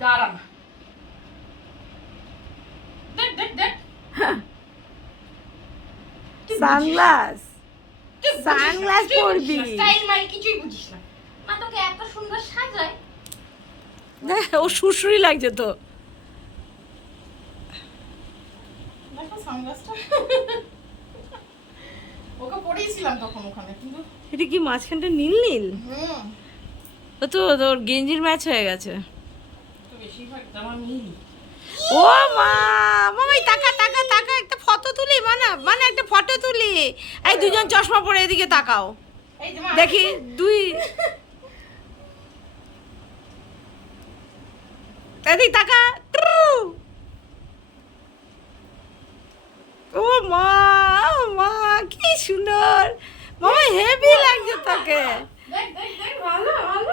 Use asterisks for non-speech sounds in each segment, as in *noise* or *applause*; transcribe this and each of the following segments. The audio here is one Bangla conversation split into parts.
দাঁড়া না দেখ দেখ। দেখ তুই বুঝিস? না। সানগ্লাস বুঝিস পরবি। না, style কিছুই বুঝিস না। মা তোকে এত সুন্দর সাজায়। দেখ ও সুরসুরি লাগছে তো। ওকে পরেইছিলাম তখন ওখানে কিন্তু এটা কি মাঝখানটা নীল নীল ও তো তোর গেঞ্জির ম্যাচ হয়ে গেছে তো বেশিরভাগ আমার মিল ও মা মামাই টাকা টাকা টাকা একটা ফটো তুলি মানা মানে একটা ফটো তুলি। এই দুজন চশমা পরে এদিকে তাকাও। দেখি দুই। এদিক তাকা ও মা মা কি সুন্দর। মামা হেভি লাগছে তোকে দেখ দেখ দেখ ভালো ভালো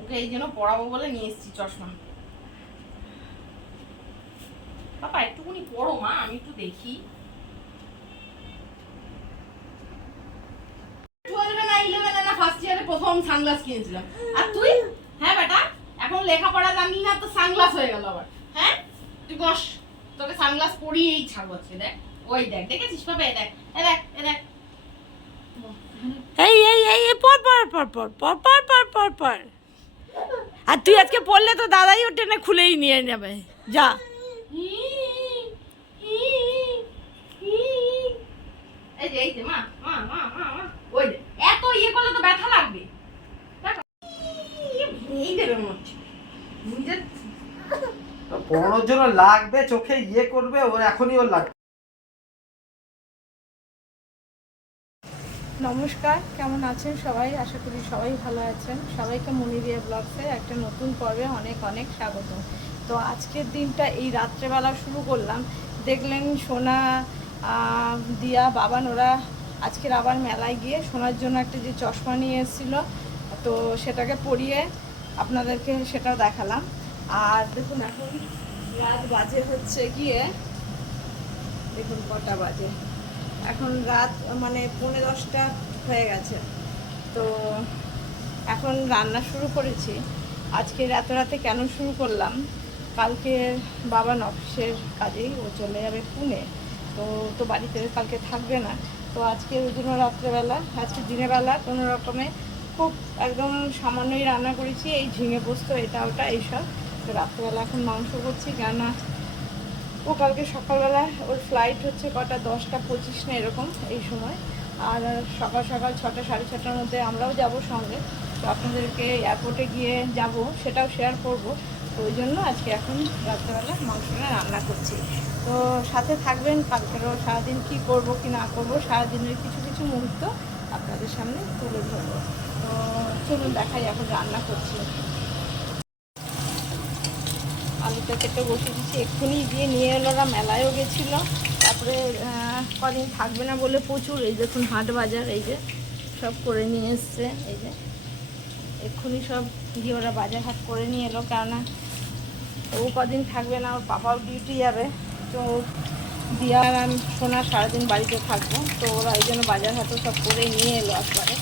ওকে এই জন্য পড়াবো বলে নিয়ে এসেছি চশমা। বাবা একটুকুনি পড়ো মা আমি একটু দেখি। প্রথম সানগ্লাস কিনেছিলাম। আর তুই? হ্যাঁ বেটা এখন লেখাপড়া জানলি না তো সানগ্লাস হয়ে গেল আবার। হ্যাঁ? তুই বস তোকে সানগ্লাস পরিয়েই ছাড়বো আজকে দেখ। ওই দেখ দেখেছিস পাবে দেখ এ দেখ এ দেখ। এই এই এই, পর পর পর পর পর পর পর পর পর আর তুই আজকে পড়লে তো দাদাই ও টেনে খুলেই নিয়ে যাবে। যা। এই যে এই যে মা মা মা মা মা। ওই যে এত ইয়ে করলে তো ব্যথা লাগবে। পড়ানোর জন্য লাগবে চোখে ইয়ে করবে ওর এখনই ওর লাগবে। নমস্কার, কেমন আছেন সবাই? আশা করি সবাই ভালো আছেন। সবাইকে মনিরিয়া ব্লগসে একটা নতুন পর্বে অনেক অনেক স্বাগত। তো আজকের দিনটা এই রাত্রেবেলা শুরু করলাম। দেখলেন সোনা দিয়া বাবান ওরা আজকের আবার মেলায় গিয়ে সোনার জন্য একটা যে চশমা নিয়ে এসেছিল, তো সেটাকে পরিয়ে আপনাদেরকে সেটাও দেখালাম। আর দেখুন এখন রাত বাজে হচ্ছে গিয়ে, দেখুন কটা বাজে। এখন রাত মানে পৌনে দশটা হয়ে গেছে। তো এখন রান্না শুরু করেছি। আজকে এত রাতে কেন শুরু করলাম? কালকে বাবা অফিসের কাজেই, ও চলে যাবে পুনে। তো তো বাড়িতে কালকে থাকবে না। তো আজকে ওই জন্য রাত্রেবেলা, আজকে দিনেরবেলা কোনো রকমে খুব একদম সামান্যই রান্না করেছি। এই ঝিঙে পোস্ত, এটা ওটা, এইসব। তো রাত্রেবেলা এখন মাংস করছি, কেননা ও কালকে সকালবেলা ওর ফ্লাইট হচ্ছে কটা দশটা পঁচিশ না এরকম এই সময়। আর সকাল সকাল ছটা, সাড়ে ছটার মধ্যে আমরাও যাব সঙ্গে। তো আপনাদেরকে এয়ারপোর্টে গিয়ে যাব, সেটাও শেয়ার করব। তো ওই জন্য আজকে এখন রাত্রেবেলা মাংসটা রান্না করছি। তো সাথে থাকবেন, কালকেরও সারাদিন কি করব, কি না করব, সারাদিনের কিছু কিছু মুহূর্ত আপনাদের সামনে তুলে ধরবো। তো চলুন দেখাই এখন রান্না করছি। আলুটা কেটে বসে দিচ্ছি এক্ষুনি গিয়ে নিয়ে এলো ওরা, মেলায়ও গেছিল। তারপরে কদিন থাকবে না বলে প্রচুর, এই দেখুন হাট বাজার, এই যে সব করে নিয়ে এসছে, এই যে। এক্ষুনি সব গিয়ে ওরা বাজার হাট করে নিয়ে এলো, কেননা ও কদিন থাকবে না, ওর পাপাও ডিউটি যাবে। তো দিয়া আর আমি সোনা সারাদিন বাড়িতে থাকব, তো ওরা এই জন্য বাজার হাটও সব করে নিয়ে এলো একবারে।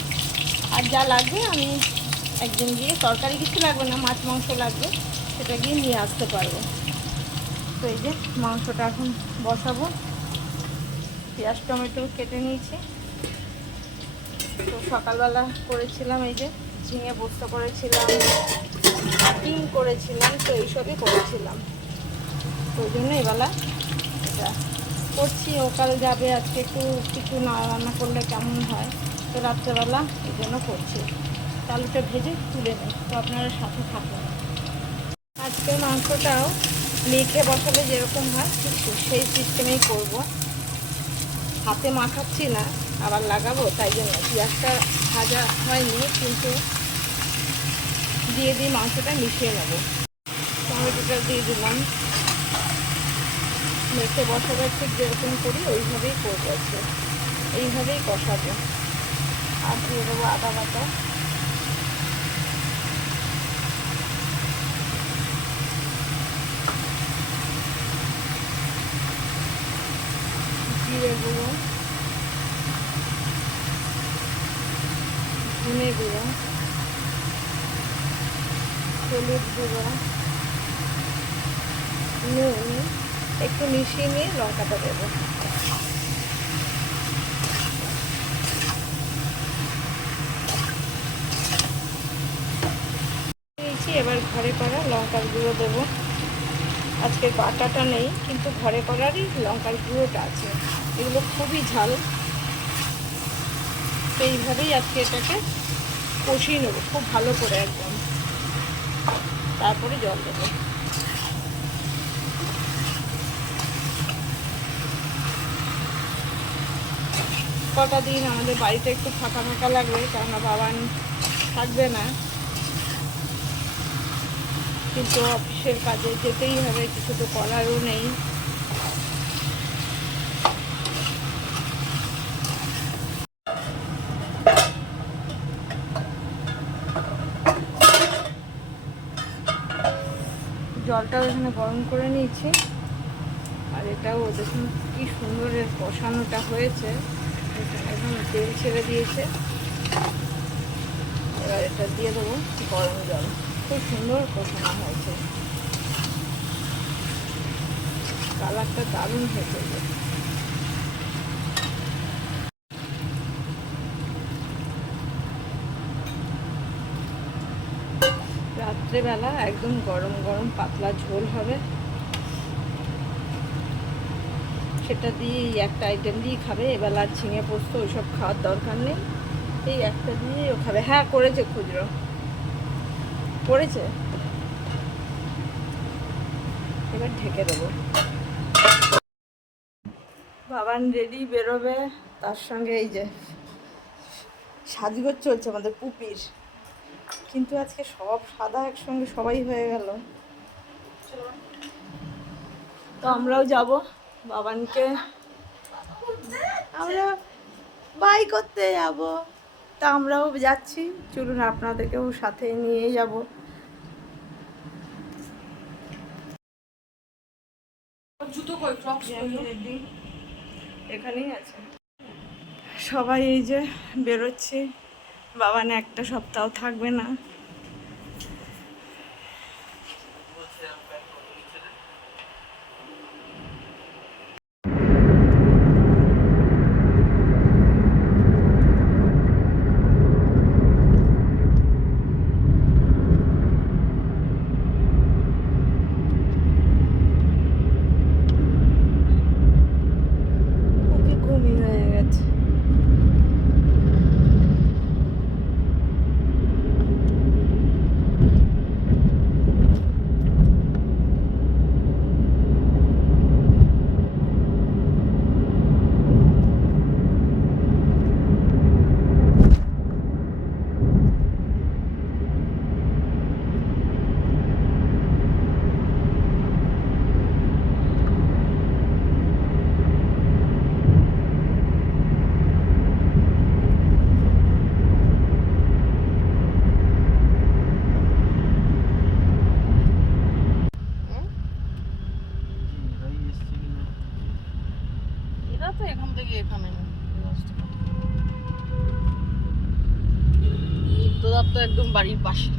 আর যা লাগবে, আমি একদিন গিয়ে, তরকারি কিছু লাগবে না, মাছ মাংস লাগবে। সেটা গিয়ে নিয়ে আসতে পারব। তো এই যে মাংসটা এখন বসাবো। পেঁয়াজ, টমেটো কেটে নিয়েছি। তো সকালবেলা করেছিলাম এই যে ঝিঙে বস্তা করেছিলাম, ডিম করেছিলাম, তো এইসবই করেছিলাম। তো ওই জন্য এবেলা এটা করছি। ও কাল যাবে আজকে একটু, কিছু না রান্না করলে কেমন হয়? তো রাত্রেবেলা এই জন্য করছি। আলুটা ভেজে তুলে নেই। তো আপনারা সাথে থাকুন। আজকের মাংসটাও মেখে বসালে যেরকম হয়, ঠিক সেই সিস্টেমেই করব। হাতে মাখাচ্ছি না, আবার লাগাবো, তাই জন্য পেঁয়াজটা ভাজা হয়নি, কিন্তু দিয়ে দিয়ে মাংসটা মিশিয়ে নেব। টমেটো মশলাটা দিয়ে দিলাম, মেখে বসাবে ঠিক যেরকম করি, ওইভাবেই করব এইভাবেই কষাবে। আর দিয়ে দেবো আদা বাটা। জিরে গুঁড়ো ধনে গুঁড়ো, হলুদ গুঁড়ো, নুন, একটু মিশিয়ে নিয়ে লঙ্কাটা দেবো। এবার ঘরে করা লঙ্কার গুঁড়ো দেবো। আজকের বাটাটা নেই, কিন্তু ঘরে করারই লঙ্কার গুঁড়োটা আছে। এগুলো খুবই ঝাল। তো এইভাবেই আজকে এটাকে কষিয়ে নেব, খুব ভালো করে একদম। তারপরে জল দেবো। কটা দিন আমাদের বাড়িতে একটু ফাঁকা ফাঁকা লাগবে, কেননা বাবান থাকবে না। কিন্তু অফিসের কাজে যেতেই হবে, কিছু তো করারও নেই। জলটাও এখানে গরম করে নিয়েছি। আর এটাও ওদের দেখুন কি সুন্দর কষানোটা হয়েছে। একদম তেল ছেড়ে দিয়েছে। এবার এটা দিয়ে দেবো গরম জল। খুব সুন্দর কষানো হয়েছে। কালারটা দারুণ হয়েছে। রাত্রেবেলা একদম গরম গরম পাতলা ঝোল হবে। সেটা দিয়ে একটা আইটেম দিয়েই খাবে। এবেলা ঝিঙে পোস্ত ওইসব খাওয়ার দরকার নেই। এই একটা দিয়েই ও খাবে। হ্যাঁ করেছে খুচরো। করেছে এবার ঢেকে দেবো। বাবান রেডি বেরোবে, তার সঙ্গে এই যে সাজগোজ চলছে আমাদের পুপির। কিন্তু আজকে সব সাদা একসঙ্গে সবাই হয়ে গেল। তো আমরাও যাব বাবানকে। আমরা বাই করতে যাব। তা আমরাও যাচ্ছি। চলুন আপনাদেরকেও সাথে নিয়ে যাব। জুতো কই ক্রক্স এখানেই আছে। সবাই এই যে বেরোচ্ছে। বাবানে একটা সপ্তাহ থাকবে না খুবই ঘুমি হয়ে গেছে এরা তো এখান থেকে এখানে তো একদম বাড়ির পাশে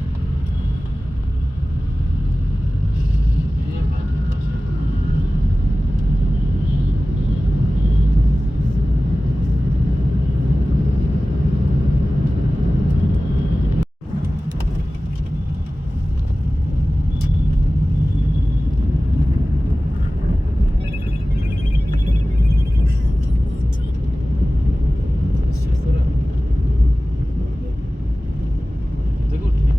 দেখো ঠিক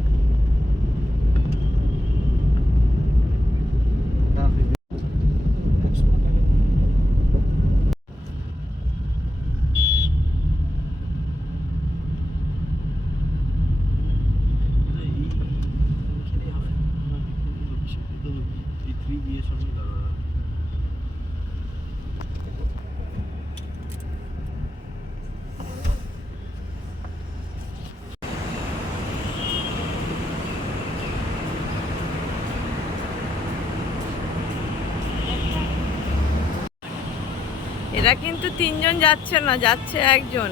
এরা কিন্তু তিনজন যাচ্ছে না, যাচ্ছে একজন।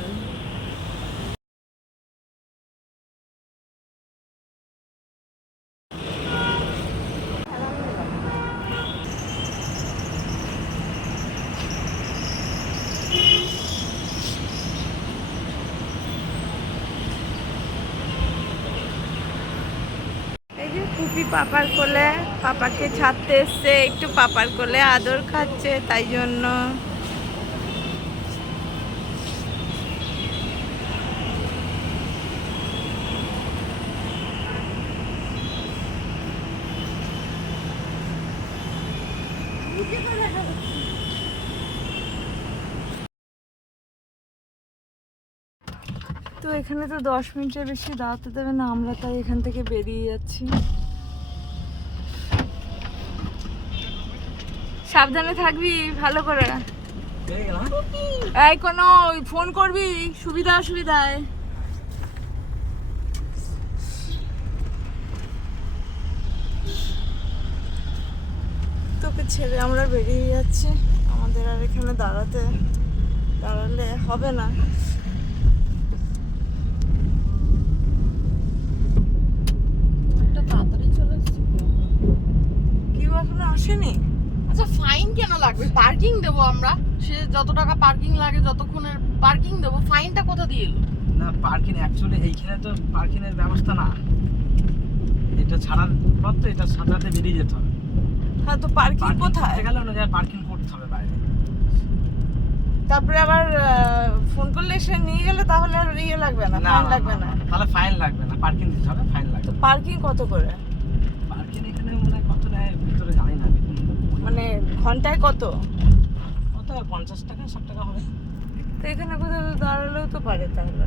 পাপার কোলে, পাপাকে ছাড়তে এসছে, একটু পাপার কোলে আদর খাচ্ছে, তাই জন্য। তো এখানে তো দশ মিনিটের বেশি দাঁড়াতে দেবে না আমরা তাই এখান থেকে বেরিয়ে যাচ্ছি। সাবধানে থাকবি ভালো করে। এই কোনো ফোন করবি সুবিধা অসুবিধায় ছেড়ে আমরা বেরিয়ে যাচ্ছি। আমাদের আর এখানে দাঁড়াতে দাঁড়ালে হবে না। একটা তাড়াতাড়ি চলে এসেছি। কেউ এখনও আসেনি? আচ্ছা ফাইন কেন লাগবে? পার্কিং দেবো আমরা। সে যত টাকা পার্কিং লাগে যতক্ষণের পার্কিং দেবো ফাইনটা কোথা দিয়ে এলো? না পার্কিং অ্যাকচুয়ালি এইখানে তো পার্কিং এর ব্যবস্থা না। এটা ছাড়ার পর তো এটা সাঁতরাতে বেরিয়ে যেতে হবে। হ্যাঁ তো পার্কিং কোথায়? গেলে অন্য জায়গায় পার্কিং করতে হবে বাইরে। তারপরে আবার ফোন করলে এসে নিয়ে গেলে তাহলে আর ইয়ে লাগবে না ফাইন লাগবে না তাহলে ফাইন লাগবে না পার্কিং দিতে হবে ফাইন তো লাগবে পার্কিং কত করে? পার্কিং এখানে মনে হয় কত নেয় ভিতরে জানি না মানে ঘন্টায় কত? কত পঞ্চাশ টাকা ষাট টাকা হবে। তো এখানে কোথাও দাঁড়ালেও তো পারে তাহলে।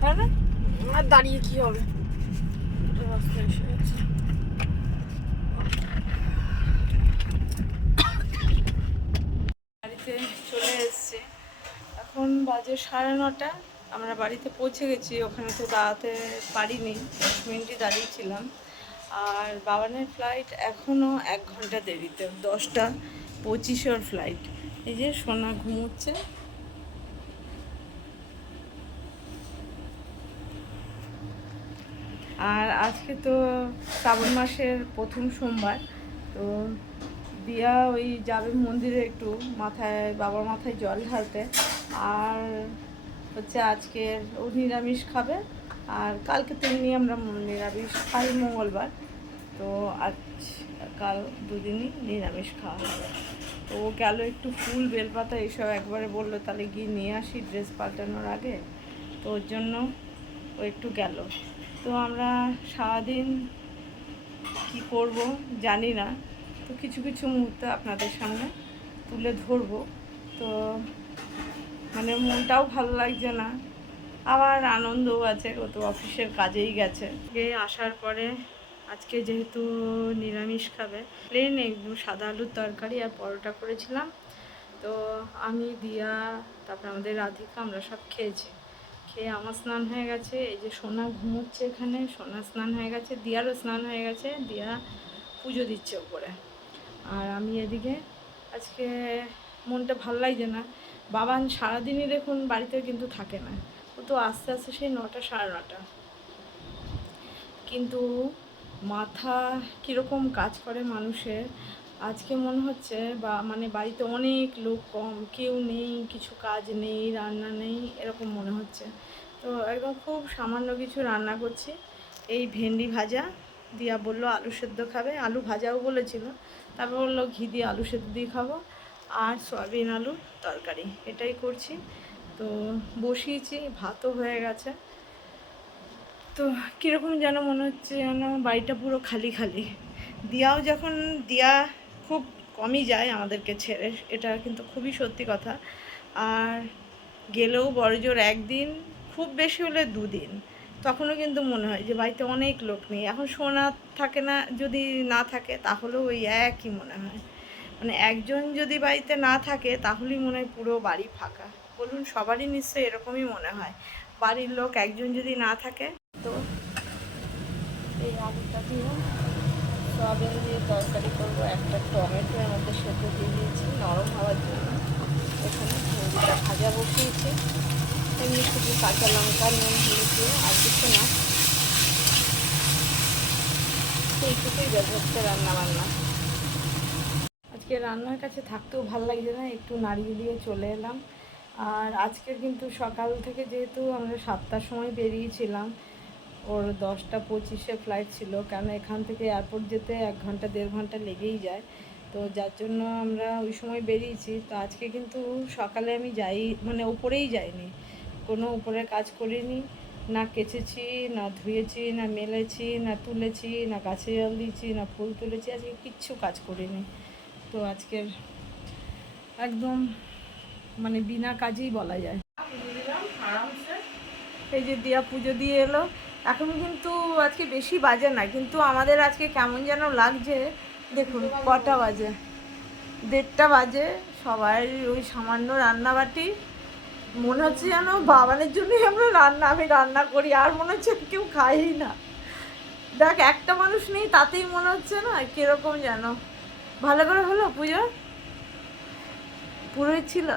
তাই না আর দাঁড়িয়ে কি হবে? বাড়িতে চলে এসেছি। এখন বাজে সাড়ে নটা, আমরা বাড়িতে পৌঁছে গেছি। ওখানে তো দাঁড়াতে পারিনি, দশ মিনিটই দাঁড়িয়েছিলাম আর বাবানের ফ্লাইট এখনও এক ঘণ্টা দেরিতে, দশটা পঁচিশের ফ্লাইট এই যে সোনা ঘুমোচ্ছে। আর আজকে তো শ্রাবণ মাসের প্রথম সোমবার, তো দিয়া ওই যাবে মন্দিরে একটু, মাথায়, বাবার মাথায় জল ঢালতে। আর হচ্ছে আজকের ও নিরামিষ খাবে, আর কালকে তো এমনি আমরা নিরামিষ খাই মঙ্গলবার। তো আজ কাল দুদিনই নিরামিষ খাওয়া হবে। তো ও গেল একটু ফুল, বেলপাতা এইসব একবারে বলল, তাহলে গিয়ে নিয়ে আসি ড্রেস পাল্টানোর আগে। তো ওর জন্য ও একটু গেল। তো আমরা সারাদিন কি করব জানি না। তো কিছু কিছু মুহূর্ত আপনাদের সামনে তুলে ধরবো। তো মানে মনটাও ভালো লাগছে না। আবার আনন্দও আছে, ও তো অফিসের কাজেই গেছে। গিয়ে আসার পরে আজকে যেহেতু নিরামিষ খাবে প্লেন একটু সাদা আলুর তরকারি আর পরোটা করেছিলাম। তো আমি, দিয়া, তারপরে আমাদের রাধিকা, আমরা সব খেয়েছি। খেয়ে আমার স্নান হয়ে গেছে, এই যে সোনা ঘুমোচ্ছে এখানে, সোনা স্নান হয়ে গেছে, দিয়ারও স্নান হয়ে গেছে, দিয়া পুজো দিচ্ছে ওপরে আর আমি এদিকে, আজকে মনটা ভালো লাগছে না। বাবান সারাদিনই দেখুন বাড়িতে কিন্তু থাকে না। ও তো আস্তে আস্তে সেই নটা সাড়ে নটা। কিন্তু মাথা কীরকম কাজ করে মানুষের আজকে মনে হচ্ছে বা মানে বাড়িতে অনেক লোক কম, কেউ নেই, কিছু কাজ নেই, রান্না নেই, এরকম মনে হচ্ছে। তো একদম খুব সামান্য কিছু রান্না করছি। এই ভেন্ডি ভাজা, দিয়া বলল আলু সেদ্ধ খাবে। আলু ভাজাও বলেছিল। তারপর বলল ঘি দিয়ে আলু সেদ্ধ দিয়ে খাব। আর সয়াবিন আলু তরকারি, এটাই করছি। তো বসিয়েছি, ভাতও হয়ে গেছে। তো কীরকম যেন মনে হচ্ছে যেন বাড়িটা পুরো খালি খালি। দিয়াও যখন, দিয়া খুব কমই যায় আমাদেরকে ছেড়ে, এটা কিন্তু খুবই সত্যি কথা। আর গেলেও বড়জোর একদিন, খুব বেশি হলে দুদিন। তখনও কিন্তু মনে হয় যে বাড়িতে অনেক লোক নেই। এখন সোনা থাকে না, যদি না থাকে, তাহলেও ওই একই মনে হয়। মানে একজন যদি বাড়িতে না থাকে, তাহলেই মনে হয় পুরো বাড়ি ফাঁকা। বলুন, সবারই নিশ্চয়ই এরকমই মনে হয়। বাড়ির লোক একজন যদি না থাকে, তো এই আলুটা দিয়ে সয়াবিন দিয়ে তরকারি করব, একটা টমেটো এর মধ্যে সেদ্ধ দিয়ে দিয়েছি, নরম হওয়ার জন্য। এখানে মুরগিটা ভাজা বসিয়েছি। এমনি শুধু কাঁচা লঙ্কা, নুন, হলুদ দিয়ে আর কিছু না। সেইটুকুই যথেষ্ট রান্না বান্না আজকে রান্নার কাছে থাকতেও ভালো লাগছে না, একটু নাড়িয়ে দিয়ে চলে এলাম। আর আজকের কিন্তু সকাল থেকে যেহেতু আমরা সাতটার সময় বেরিয়েছিলাম ওর দশটা পঁচিশে ফ্লাইট ছিল। কেন এখান থেকে এয়ারপোর্ট যেতে এক ঘণ্টা দেড় ঘণ্টা লেগেই যায়। তো যার জন্য আমরা ওই সময় বেরিয়েছি। তো আজকে কিন্তু সকালে আমি যাই মানে উপরেই যাইনি। কোনো উপরে কাজ করিনি। না কেচেছি না ধুয়েছি না মেলেছি না তুলেছি না গাছে জল দিয়েছি না ফুল তুলেছি। আজকে কিচ্ছু কাজ করিনি। তো আজকের একদম মানে বিনা কাজেই বলা যায়। এই যে দিয়া পুজো দিয়ে এলো। এখন কিন্তু আজকে বেশি বাজে না, কিন্তু আমাদের আজকে কেমন যেন লাগছে। দেখুন, কটা বাজে? দেড়টা বাজে, সবাই ওই সামান্য রান্নাবাটি। মনে হচ্ছে যেন বাবানের জন্যই আমরা রান্না, আমি রান্না করি, আর মনে হচ্ছে কেউ খাই না। দেখ, একটা মানুষ নেই, তাতেই মনে হচ্ছে না কীরকম যেন। ভালো করে হলো পুজো? পুরোই ছিল?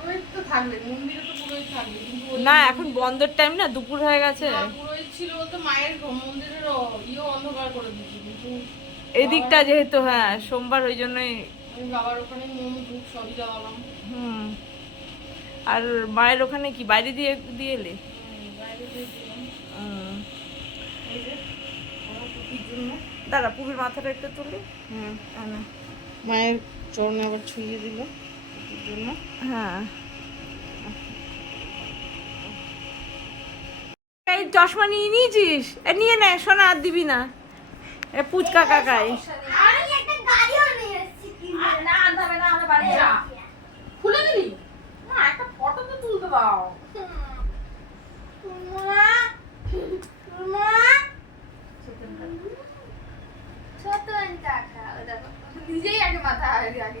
পুরোহিত তো থাকবে মন্দিরে তো পুরোহিত থাকবে না এখন বন্ধের টাইম না দুপুর হয়ে গেছে। পুরোহিত ছিল বলতে মায়ের মন্দিরের ইয়ে অন্ধকার করে দিয়েছে কিন্তু এদিকটা যেহেতু হ্যাঁ সোমবার ওই জন্যই। বাবার ওখানে নুন ধূপ সবই জ্বালালাম হুম। আর মায়ের ওখানে কি বাইরে দিয়ে দিয়ে এলে? দাঁড়া পুবির মাথাটা একটু তুলি। হুম মায়ের চরণে আবার ছুঁয়ে দিল। জন্য হ্যাঁ। এই চশমা নিয়ে নিয়েছিস? এ নিয়ে নে সোনা আর দিবি না। এ পুচকা কাকাই। আমি একটা গাড়িও নিয়ে এসেছি কিনতে। না আনতে হবে না আমরা বাড়ি যা খুলে দিলি না একটা ফটো তো তুলতে দাও। মা, মা। ছোটন কাকা। ও দেখো নিজেই আগে মাথা আগে আগে।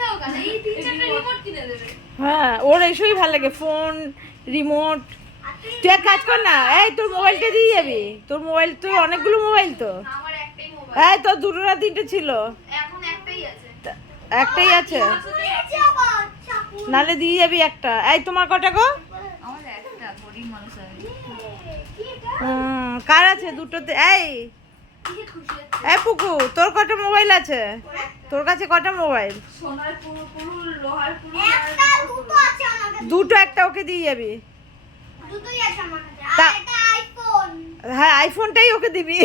দাও কেন? এই তিন চারটে রিমোট কিনে দেবে। হ্যাঁ ওর এসবই ভালো লাগে ফোন রিমোট। তুই এক কাজ কর না এই তোর মোবাইলটা দিয়ে যাবি। তোর মোবাইল তো অনেকগুলো মোবাইল তো। এই তোর দুটো না তিনটে ছিল এখন একটাই আছে। একটাই আছে। নালে দিয়ে যাবি একটা এই তোমার কটা গো? হুম, কার আছে দুটোতে এই এই পুকু তোর কটা মোবাইল আছে তোর কাছে কটা মোবাইল দুটো আছে আমার কাছে। দুটো একটা ওকে দিয়ে যাবি। তা-। হ্যাঁ আইফোনটাই ওকে দেবো।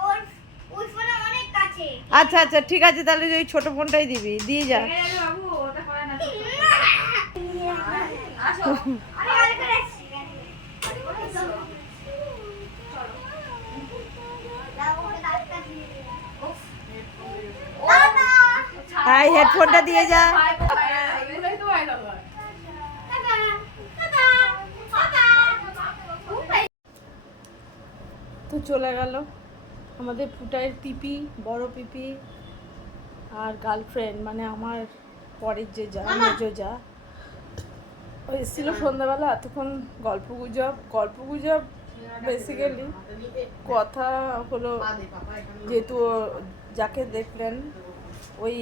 ওর- ওই ফোন অনেক কাছে। আচ্ছা আচ্ছা ঠিক আছে তাহলে ওই ছোট ফোনটাই দিবি দিয়ে যা। হ্যাঁ হেডফোনটা *laughs* দিয়ে যা। তো চলে গেল। আমাদের ফুটাইয়ের পিপি বড় পিপি আর গার্লফ্রেন্ড মানে আমার পরের যে যা মেজো যা। ও এসেছিল সন্ধ্যাবেলা এতক্ষণ গল্প গুজব গল্প গুজব বেসিক্যালি কথা হলো যেহেতু যাকে দেখলেন ওই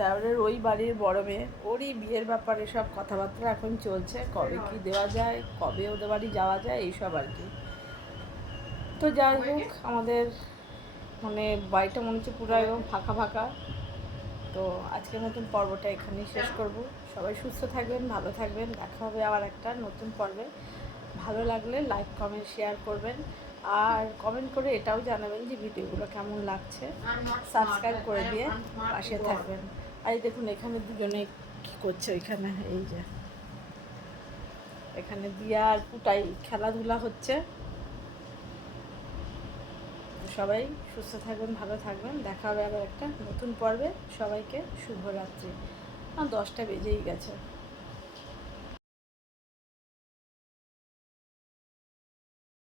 দেওরের ওই বাড়ির বড় মেয়ে ওরই বিয়ের ব্যাপারে সব কথাবার্তা এখন চলছে। কবে কি দেওয়া যায় কবে ওদের বাড়ি যাওয়া যায় এইসব আর কি। তো যাই হোক, আমাদের মানে বাড়িটা মনে হচ্ছে পুরো একদম ফাঁকা ফাঁকা। তো আজকের নতুন পর্বটা এখানেই শেষ করব। সবাই সুস্থ থাকবেন, ভালো থাকবেন। দেখা হবে আবার একটা নতুন পর্বে। ভালো লাগলে লাইক কমেন্ট শেয়ার করবেন। আর কমেন্ট করে এটাও জানাবেন যে ভিডিওগুলো কেমন লাগছে। সাবস্ক্রাইব করে দিয়ে পাশে থাকবেন। আর এই দেখুন, এখানে দুজনে কী করছে ওইখানে? এই যে। এখানে দিয়া আর পুটাই খেলাধুলা হচ্ছে। সবাই সুস্থ থাকবেন, ভালো থাকবেন। দেখা হবে আবার একটা নতুন পর্বে। সবাইকে শুভরাত্রি। দশটা বেজেই গেছে।